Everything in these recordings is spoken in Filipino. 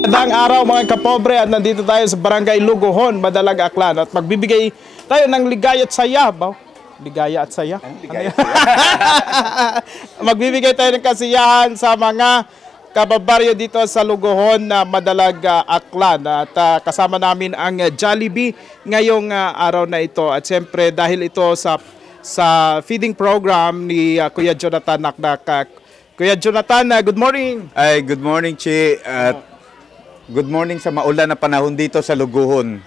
Magandang araw mga kapobre at nandito tayo sa Barangay Lugohon, Madalag, Aklan at magbibigay tayo ng ligaya at saya. Ligaya at saya? Magbibigay tayo ng kasiyahan sa mga kababaryo dito sa Lugohon na Madalag, Aklan at kasama namin ang Jollibee ngayong araw na ito at siyempre dahil ito sa feeding program ni Kuya Jonathan Naknak. Kuya Jonathan, good morning! Ay, good morning, Chi. Good morning sa maulan na panahon dito sa Lugohon.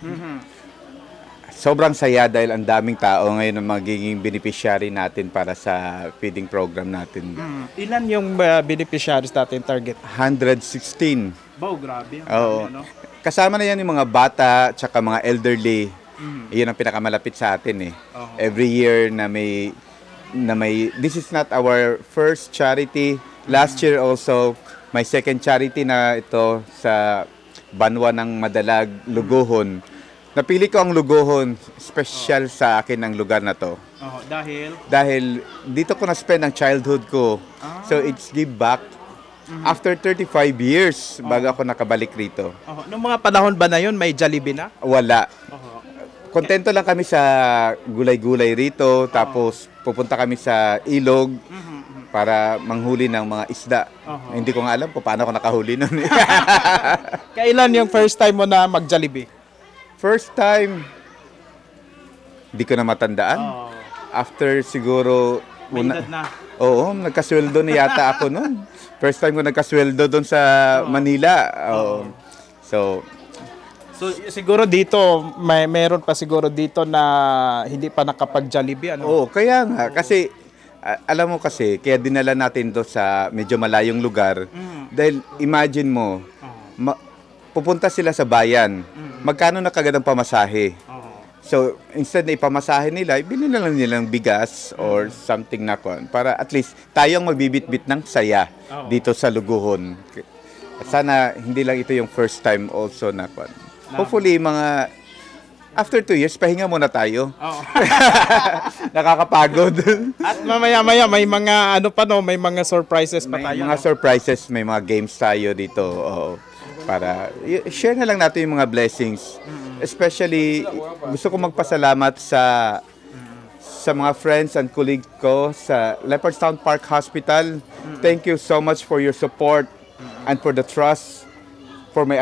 Sobrang saya dahil ang daming tao ngayon ang magiging beneficiary natin para sa feeding program natin. Ilan yung beneficiaries natin target? 116. Wow, grabe. Oo. Kasama na yan yung mga bata tsaka mga elderly. Iyon ang pinakamalapit sa atin eh. Every year na may this is not our first charity. Last year also may second charity na ito sa Banwa ng Madalag, Lugohon. Napili ko ang Lugohon, special sa akin ang lugar na to. Dahil? Dahil dito ko na-spend ang childhood ko. So it's give back. After 35 years, bago ako nakabalik rito. Noong mga panahon ba na yun, may Jollibee na? Wala. Kontento lang kami sa gulay-gulay rito, tapos pupunta kami sa ilog para manghuli ng mga isda. Hindi ko nga alam kung paano ako nakahuli nun. Kailan yung first time mo na mag-Jollibee? First time, hindi ko na matandaan. After siguro... May edad na. Oo, nagkasweldo na yata ako nun. First time ko nagkasweldo doon sa Manila. So siguro dito, meron pa siguro dito na hindi pa nakapag-Jollibee. Oo, kaya nga. Kasi, alam mo kasi, kaya dinala natin to sa medyo malayong lugar. Dahil imagine mo, pupunta sila sa bayan. Magkano na kagad ang pamasahe? So, instead na ipamasahe nila, ibili na lang nilang bigas or something na kon para at least tayo ang magbibitbit ng saya dito sa Lugohon. At sana hindi lang ito yung first time also na kon. Hopefully, mga after 2 years, pahinga muna tayo. Nakakapagod. At mamaya-maya, may mga may mga surprises pa tayo. May mga surprises, may mga games tayo dito. Para share na lang natin yung mga blessings. Especially, gusto ko magpasalamat sa mga friends and colleagues ko sa Leopardstown Park Hospital. Thank you so much for your support and for the trust for my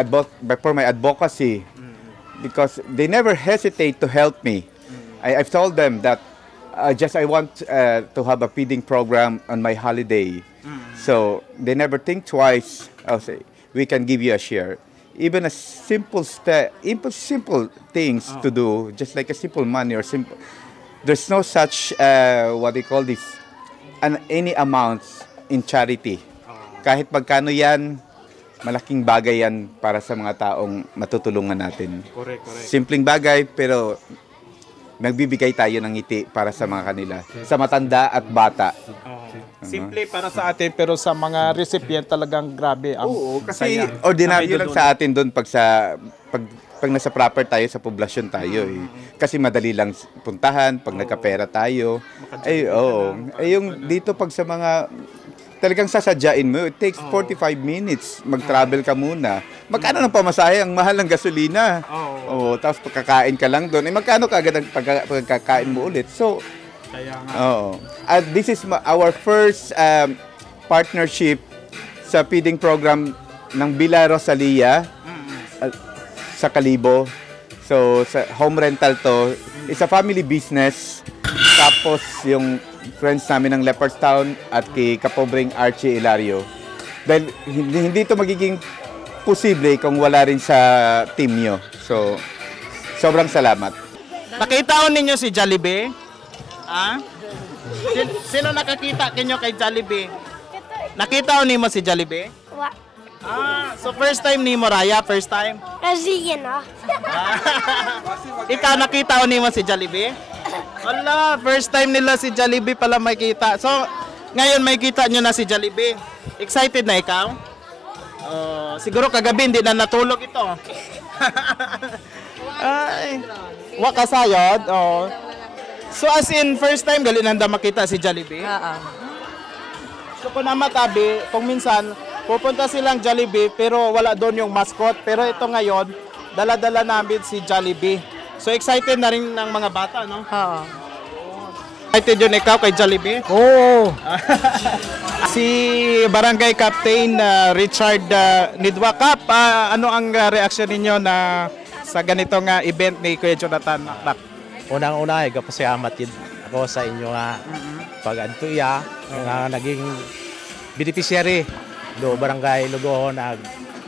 advocacy. Because they never hesitate to help me. I've told them that I want to have a feeding program on my holiday. So they never think twice. I'll say, we can give you a share. Even a simple things to do, just like a simple money or simple. There's no such what they call this, any amounts in charity. Kahit magkano yan, malaking bagay yan para sa mga taong matutulungan natin. Correct. Simpleng bagay, pero nagbibigay tayo ng ngiti para sa mga kanila. Sa matanda at bata. Simple para sa atin, pero sa mga recipient talagang grabe ang kasi ordinaryo lang sa atin doon pag nasa proper tayo sa poblasyon tayo. Kasi madali lang puntahan, pag nagkapera tayo. Yung dito pag sa mga talagang sasadyain mo, it takes 45 minutes. Mag-travel ka muna. Magkano ng pamasahe? Ang mahal ng gasolina. Tapos pagkakain ka lang doon. Magkano kagad ang pagkakain mo ulit? So, this is our first partnership sa feeding program ng Villa Rosalia sa Kalibo. So, sa home rental to. It's a family business. Tapos, yung friends namin ng Leopardstown at kay Kapobreng Archie Ilario. Dahil hindi ito magiging posible kung wala rin sa team nyo. So, sobrang salamat. Nakita ninyo si Jollibee? Sino nakakita kinyo kay Jollibee? Nakita mo si Jollibee? So first time ni mo, Raya? First time? Kasi yun, Ikaw nakita mo si Jollibee? Wala, first time nila si Jollibee pala makita. So, ngayon may kita nyo na si Jollibee. Excited na ikaw? Siguro kagabi hindi na natulog ito. Ay, wakasayad. So as in, first time gali nanda makita si Jollibee? So kung namatabi, kung minsan, pupunta silang Jollibee pero wala doon yung mascot. Pero ito ngayon, dala-dala namin si Jollibee. So excited na rin ng mga bata, no? Oo. Excited yun ikaw kay Jollibee? Oo. Si Barangay Captain Richard Nidwa Kap, ano ang reaksyon ninyo na sa ganitong event ni Kuya Jonathan Maclac? Unang-una ay kapasalamat din ako sa inyo nga pag-antuya nga naging beneficiary do Barangay Lugohon ag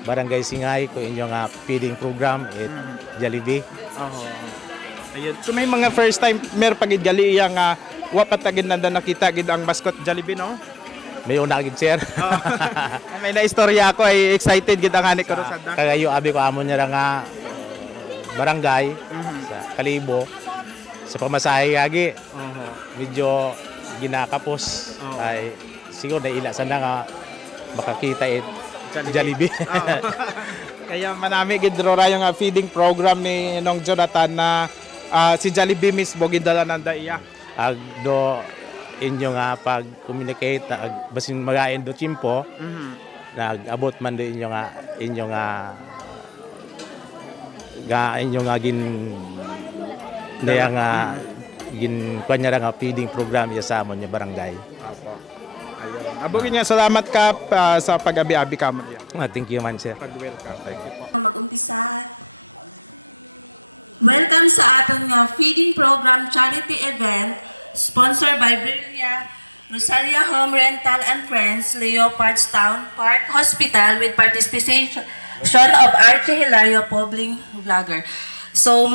Barangay Singay ko inyo nga feeding program at Jollibee. Ayun. So may mga first time mer pagid gali iya nga wa patagid nanda nakita gid ang mascot Jollibee, no? May una gid sir. May na istorya ako ay excited gid ang hani ko sa dak. Kagayo abi ko amon niya nga barangay sa Kalibo sa pamasahe agi. Medyo ginakapos ay siguro na ila sana nga makakita it Jollibee. Kaya manami gid ra yung feeding program ni Nong Jonathan na si Jollibee mismo gidala nanda iya. Ag do inyo nga pag-communicate ag basin magain do chimpo. Nag-abot man do inyo nga gin niya nga gin kanya nga feeding program ya sa amon nga barangay. Abogin niya, salamat ka sa pag-abi-abi ka mo diyan. Thank you man sir. Pag-welcome. Thank you po. Mag-umpisa. Welcome sa aton nga feeding program charity event sponsored by Brillia, Rosalia Home Rental and Friends, Leopards Town Park Hospital with participation of Archie Hilario, Pobling Vlogger. So,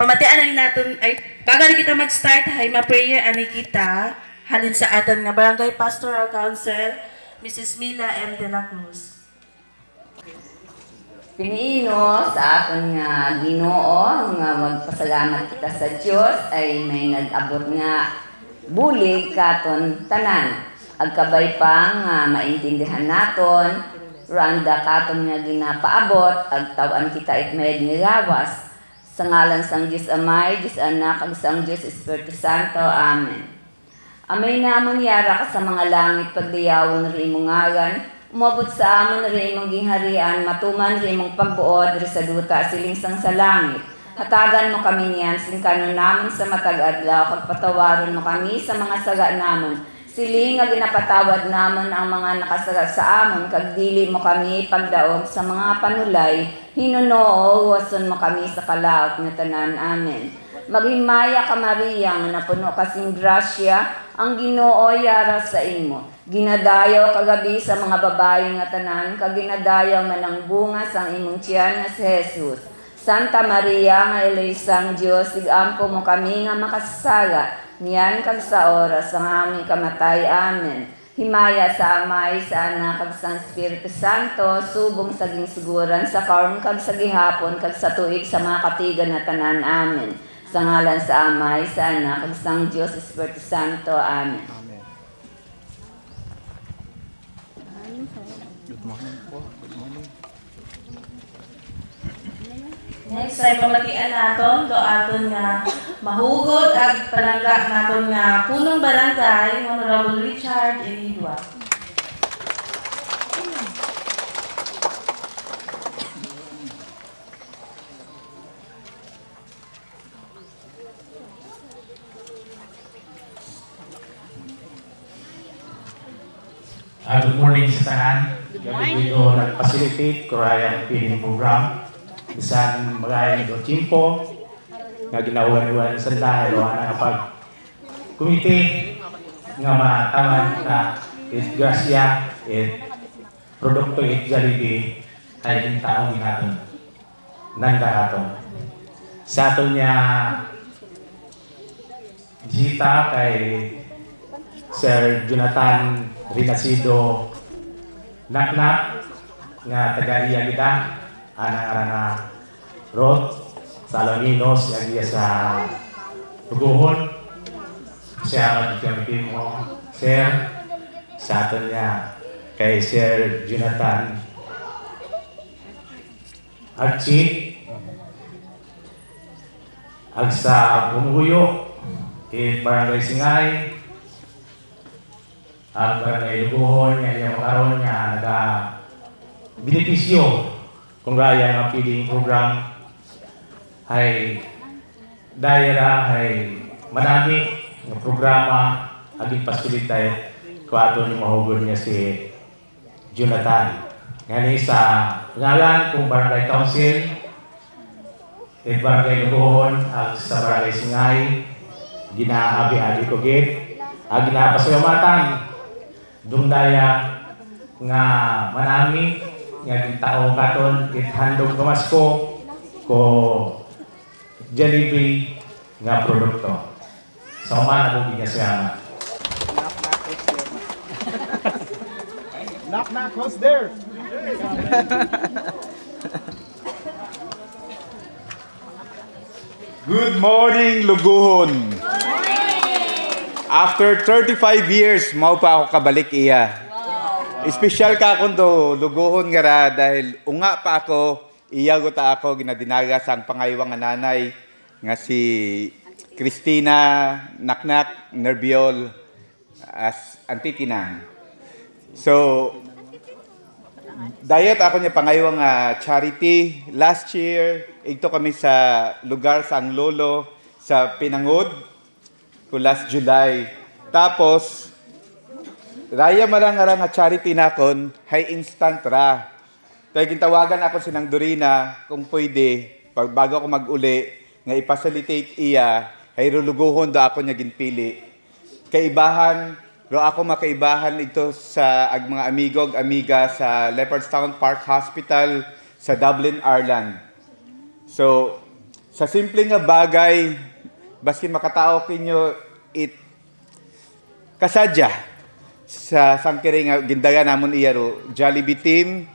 pamatian na natin, ay bago kita mag-start, ay ma-prayer ani kita halin sa aton nga Barangay Pastoral Council, Mrs. Mila M. De La Cruz. Piniino sa aton nga Ginoo nga magpasalamat kita sa Dios ay may nag-abot nga bulig katon tanan. Agkabay pa nga maintindihan naton, randa katon nga ginapaabot, agtawan kita itmed ni lawas. Sa ngalan sang Dios Amay, Dios Anak, ag sang Dios Espiritu Santo. Amen. Amay namon yara ka sa mga langit pagdayawon ri imong ngalan, umabot sa amon ri imong gingharian, matuman ri imong pagbuod ri sa duta siling sang sa langit. Hatagan mo kami niyan singkanon namon sa matag adlaw, kag patawaron mo kami sa mga saga namon. Siling nga ginapatawad namon ang mga nakasaga sa amon, kag dili mo kami pagdaog sa mga panulay, hinunoo wason mo kami sa kalaot nga tanan. Amen. Maghimaya ka Maria, nga napuno kasing grasya, ang Ginoo yara sa imo. Ginadayaw kagabi sa mga babae nga tanan, kag ginadayaw man ang bunga sang imong tiyan nga si Jesus. Santa Maria nga Eloisang Dios, igampo mo kami nga makasala, niyan kag sa oras sang aming kamatay. Amen. Himaya sa Amay, sa Anak, kag sa Espiritu Santo, subong sa ginsiguran sa karon kag sa gihapon kag sa tuig sa mga katigan na tanan. Amen. Sa ngalan sa Amay, sa Anak, kag sang Dios Espiritu Santo. Amen. Good morning po. Good morning. Next ay pamatian naton do aton nga mahugod ag palangga naton nga punong barangay, Honorable Richard Enidwa. Good morning sa tanan. Gabi ko nag-facilitate Korean feeding program. Bisan magayon do chimpo nga ginawan-iwan sa dahil na pag komite nga mataman na grasya produkto Jollibee ay yung taong natin nanda aton. Sa aton niya bisita kay Sir Jonathan Rinasido Naknak nga taga-iya kita ana Road sa Alaminos agi sa Lugohon. Siya magkampi mo Sir sa aton niya kay Sir Jonathan Archie ag sa Bumuyo Barangay Singay ang Barangay Lugohon nga yung karon nga benepisyo kung raya nga feeding program ay daira ay manami ng programa aging pasilitay ko ato ni mahugod niya si Jonathan. Ngani sa ngalan kung Barangay Council, Barangay Lugohon, at sa Barangay Singay, ginaabi-abi ko git, ginapasalamatan, dumdaya nga manami, nga tao katon, ithandog kamasko, ko Jollibee nga produkto. Sa uman ako ginasalamat. Knock, knock, who's there? Good morning, Lugohon. After 35 years, mao pa ako kabalik iya. Espesyal ka akong do, Lugohon nga ra, dahil unga pa ako, iya ko ta ako, ginadinaga sa pangaywang nga nanay, nga si Christina Naknak Nerbiol as antitinang. So, dayot ako niya pangaywang charity. Last year, ito kami sa lugar sa Anglolo, sa Pinangod, ko last July. Tapos, raya marang-arang nga charity nakon, high instant ra. Kaya gintawagan ako sinang Dorina, kung pwede, bago ako mag-uli, nga i-facilitate iya, ay ruluguhon do ako niya ginpili. Kaibahan, ro ako makaibahan ito sa mga amigog, amiga sa Leopardstown Park Hospital sa Dublin, Ireland. So, sa simple nga bagay, baskin makatao kinyo, it kasadya sa sangkiri nga gindaga namon iya ro Jollibee team,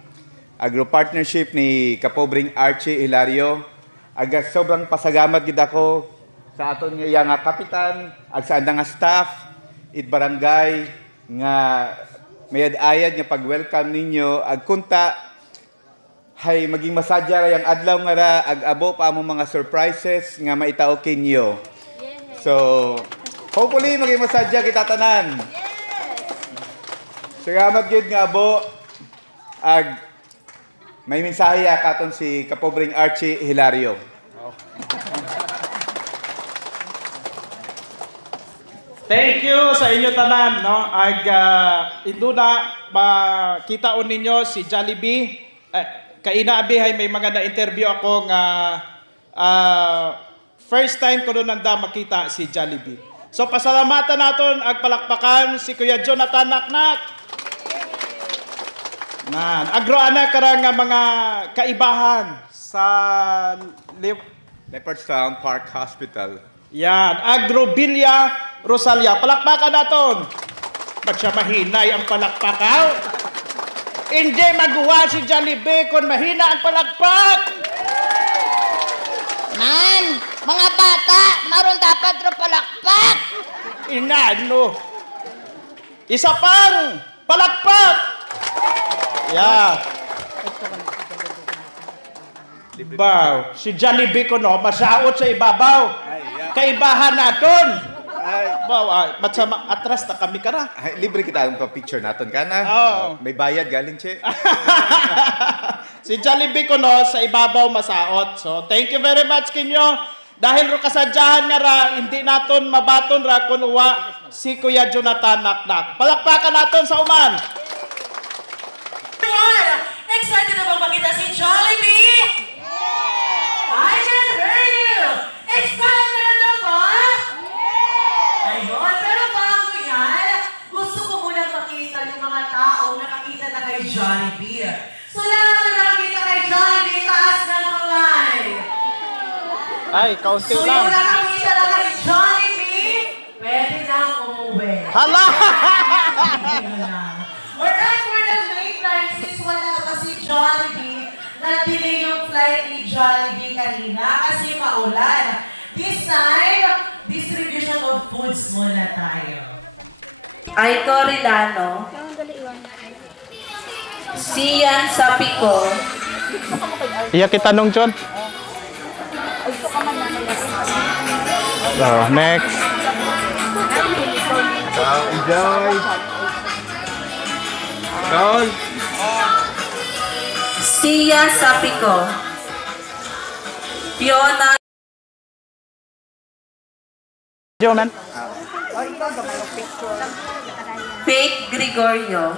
agro partnership ni Kapobring Archie Hilario. Aga sobrang pasagamat gid ako sa aton nga kapitan, ag sa andang nga staff, it barangay nga mayad-ayad nga pag-welcome ninyo ag kunta hay maging masadya ra yang adlaw nga ra ag abo pa among mga surprises nga maitao kinyo. So hopefully maging masadya kita tanan. Salamat gid nga abo ag may mensahe katon si Kapobring Archie Hilario. Thank you sa inyo tanan, no? Ag induna makitaon ninyo si Jollibee. Kainaabi hay may mga na-interview ako nga first time ko doon nanda makita si Jollibee. So pasalamatan naton ag palakpakan si Kuya Jonathan Naknak. Agroana karang nga mga kaibahan sa Leopardstown Park Hospital. Yan, Agrobilia Rosalia. Palakpakan naton. Ba't siya mahinay ang palakpakaw? Hindi magawa si Jollibee kung mahina ang palakpak. Man, mga bata, maroon dapat ro palakpak. Inano. Isa pang palakpak. Yeah. Wow, si Jollibee ko no, masaot sa ibabaw. Kaibahan naton. Wow, atras na kami ka na. Ay, libre kita ang picture naton ka na. May bayad galing, che. Si Jollibee ko no, sa ibabaw masaot. So, thank you very much kinyo. Dahil ro kasadyahan nga ra, hindi naton mabaton ra kun uwa si Kuya Jonathan Naknak. Palakpakan naton sa uman. Excited na bang makita si Jollibee? I can hear you! Excited na ba? Ayun, pero bago yan, gusto ko muna makita yung mga taong nakakita na kay Jollibee. So lahat na nakakita kay Jollibee, taas ng kamay. Ay, kaunti So lang. yung nakakita na kay Jollibee, pwede nang umuwi. Hala! Alright, for the meantime, since wala kasi Jollibee, na-delay yung flight ni Jollibee kanina kasi maulan. This time, distribution of foods muna tayo. Aiko Rilano, Sian Sapiko, Iya kita nung John. So, next. Enjoy. Tol. Sia Sapico. Fiona Jonan. Faith Gregorio.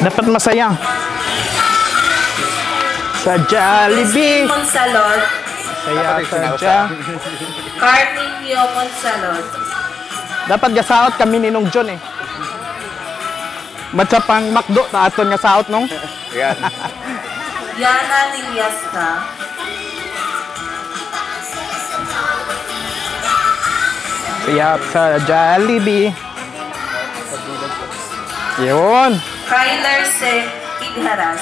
Dapat masaya. Sa Jollibee. Monsalot. Saya sadya. Carminio Monsalot. Dapat gasaot kami ni Nong John eh. Matsapang makdo taaton nga saot nong. Yan. Yana Niliasca. Kaya sa Jollibee. Yun. Kyler C. Igharas.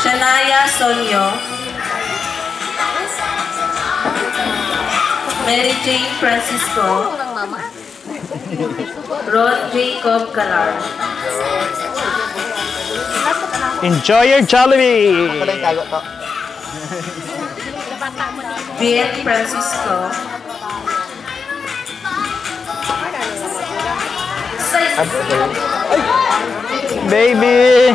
Shania Sonyo. Mary Jane Francisco. Rod Jacob Galar. Enjoy your Jollibee. Bien Francisco. Baby.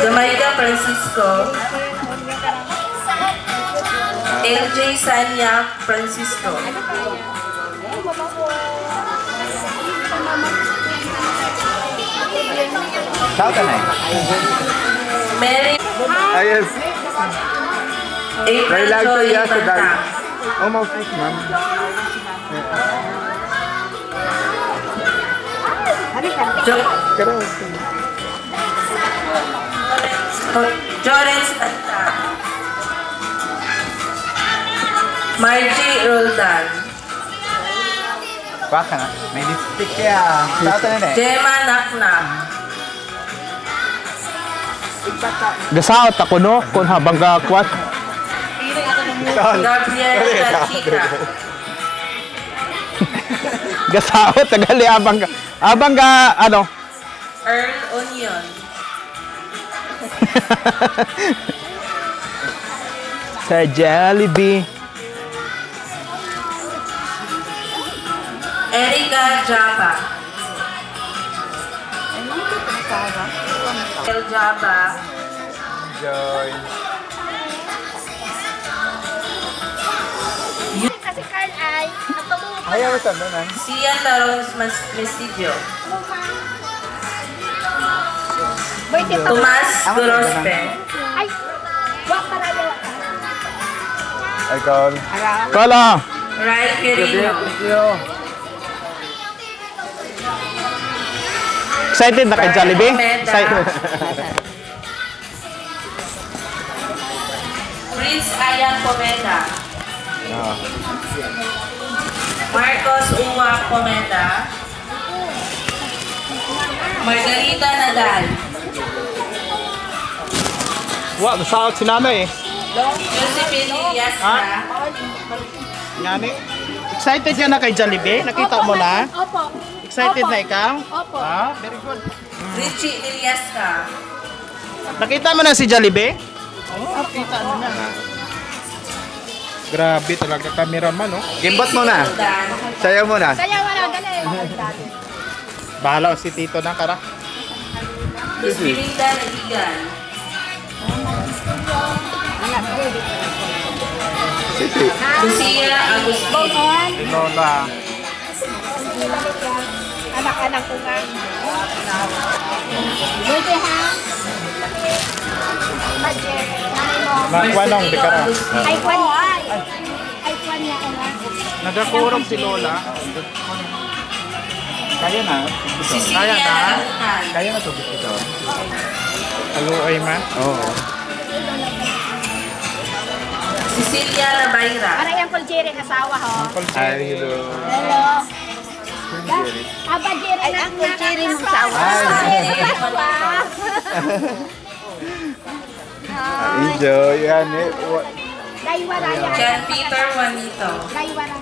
Jamaica Francisco. LJ Sanya Francisco. Saan ka na Mary Ayos. April Kailan ko Joy yan sa Banta. Oh, mausis, ma'am. Jorens Banta. Margie Roldan. Baka na. May lipstick kaya. Saan ka na Gemma Naknak. Gasaot ako no kung habang gakwat. Gabriela Chica. Gasaot tagali abang ga ano. Earl Onion. Sa Jollibee. Erika Java. El Java. Joy. Kasi Carl ay nagpabuhay. Ayaw mo sabi na. Sian Laron Mesidio. Tomas Gorospe. Ay, wak para yung Ay, call. Kala. Ray Quirino. Excited na kay Jollibee? Meda. Excited. Prince Ayan Pomeda. Marcos Uwa Pomeda. Margarita Nadal. Wow, gasaot si nanay eh. Josephine Yasna. Ngani. Excited ka na kay Jollibee? Nakita mo na? Opo. Excited na ikaw? Opo. Ah, very good. Richie Iliasca. Nakita mo na si Jollibee? Oo, nakita mo na. Grabe talaga cameraman, no? Gimbot mo na. Roldan. Sayaw mo na. Kaya wala, dali. Bahala si Tito na kara. Miss Belinda Nagigan. Lucia Agustin. Lola. Anak-anak ko nga. Buti ha? Budget. Nanay mo. Makwanong, di kara. Ay, kwan. Ay, kwan niya ko nga. Nagakurog si Lola. Kaya na. Cecilia Nagutan. Kaya na to ito. Haluay man. Oo. Cecilia Nabayra. Para yung Jerry asawa ho. Ay, hello. Hello. Aba Jerry ay ang Jerry ng asawa. Enjoy. Yan eh. Daiwara yan. John Peter Juanito. Daiwara.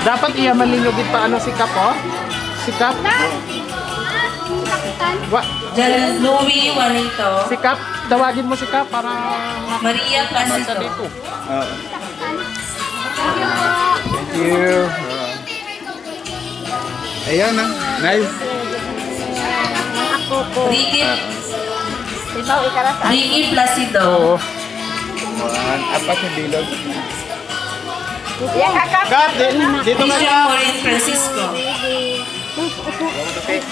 Dapat iyaman ninyo din pa ano si Kap, oh. Si Kap. Jan Louie Juanito. Si Kap, tawagin mo si Kap para Maria Placido. dito. Thank you. Ayan na. Nice. Ricky Placido. Apat yung bilog. Kap, dito na siya. Bishop Corin Francisco.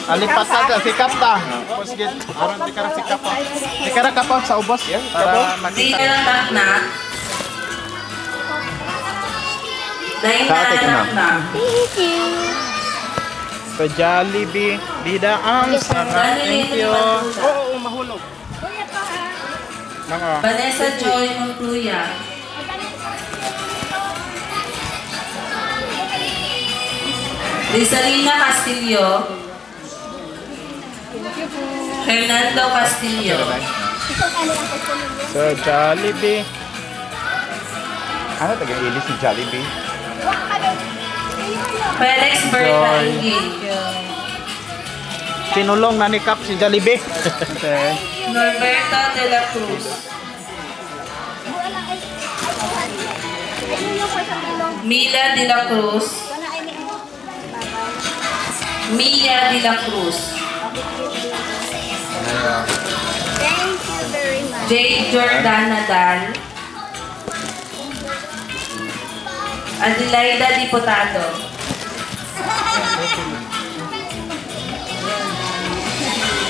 Alipat na si Kap ta. Sige, aron di kara si Kap. Di kara Kap sa ubos para makita. Dina Naknak. Dina Naknak. Sa Jollibee, Dida ang sarap. Thank you. Oo, mahulog. Mga Vanessa Joy Montuya. Rizalina Castillo. Fernando Castillo. sa Jollibee. Ano taga-ili si Jollibee? Felix Berta Ingin. Tinulong na ni Kap si Jollibee. Norberto de la Cruz. Mila de la Cruz. Mia de la Cruz. Thank you very much. J. Jordan Nadal. Adelaida Diputado.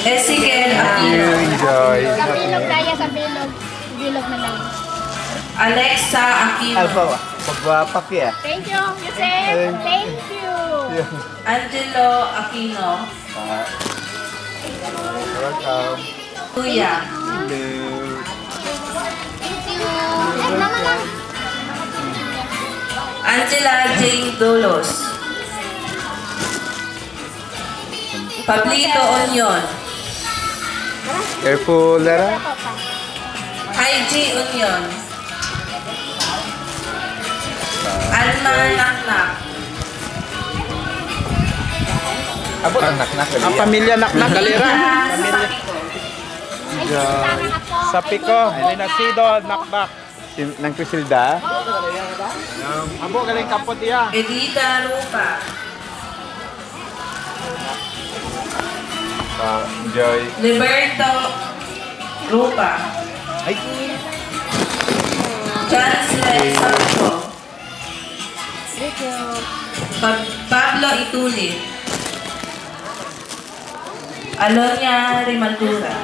Ezekiel Aquino. Enjoy. Sa bilog tayo, sa bilog. Bilog na lang. Alexa Aquino. Pagpapaki ah. Thank you, Yusef. Thank you. Angelo Aquino. Welcome. Kuya. Thank you. Eh, naman lang. Angela Jane Dolos. Pablito Onion. Careful, Lara. IG Union. Alma Naknak. Abot ang naknak. Ang pamilya Naknak Galera. Pamilya. Sa Pico, Renacido, Naknak. Nang Crisilda. Abo galing kapot iya. Edita Rupa. Enjoy. Liberto Rupa. Ay. Chancellor Santo. Pablo Ituli. Alonia Rimaltura.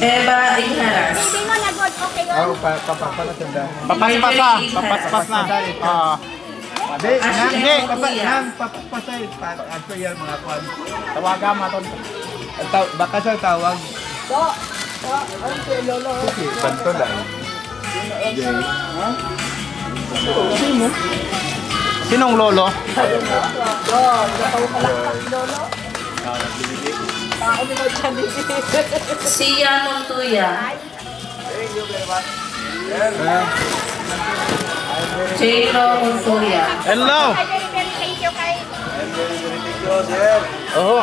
Eva Ignaras. Hindi mo na good. Okay, Oh, papapalatanda. Papaspas na. Papaspas na. Ah. Ashley Montuya. Papapasay. Ato yan mga kwan. Tawagan mo ton. Baka sa tawag. Banto lang. Sinong lolo? Sia Montuya. Jero Montuya. Hello. thank you kay... Oh.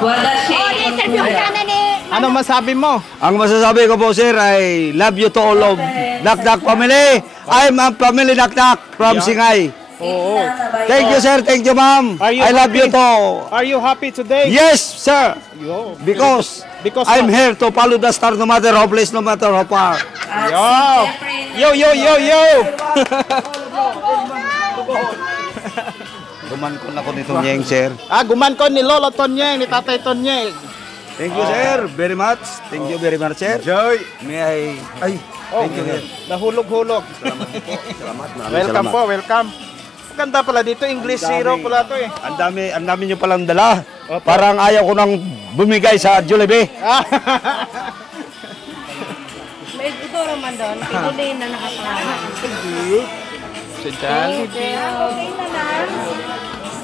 Wala Oh, Shane interview Montuya. ka na ni... Ano masabi mo? Ang masasabi ko po sir ay love you to all of Naknak family. I'm a family Naknak from Singay. Oo. Thank you sir, thank you ma'am. Are you I love you happy? to. Are you happy today? Yes sir, Yo. because I'm what? here to follow the star no matter how place, no matter how far. At Yo. si Jeffrey Yo yo yo yo. Guman ko na ko nito nyeng sir. Guman ko ni Lolo Tonyeng, ni Tatay Tonyeng. Thank you sir, very much. Thank you very much sir. Enjoy. May I... Ay, thank you sir. Nahulog-hulog. Salamat, maraming Welcome salamat. po, welcome. Ganda pala dito, English zero pala to eh. Ang dami nyo palang dala. Parang ayaw ko nang bumigay sa Jollibee. May ito naman doon. Pinuli na nakapangalan. Si Jollibee.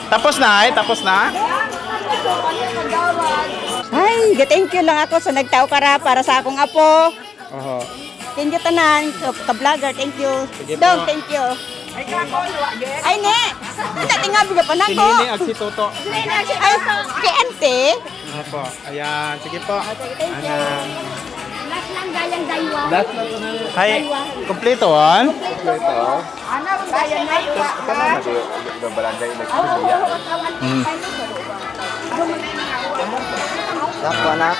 Tapos na eh, tapos na. Ay, thank you lang ako sa nagtao kara para sa akong apo. Oho. Thank you tanan, ka-vlogger, thank you. Sige Dong, po. thank you. Ay, ne. Hindi, tinga biga pa na Si ko. Nini at si Toto. Ay, kay ante. Opo. Ayan, sige po. Last lang gayang daywa. Hay, kompleto on. Ano, gayang daywa. Barangay election. Ako, anak.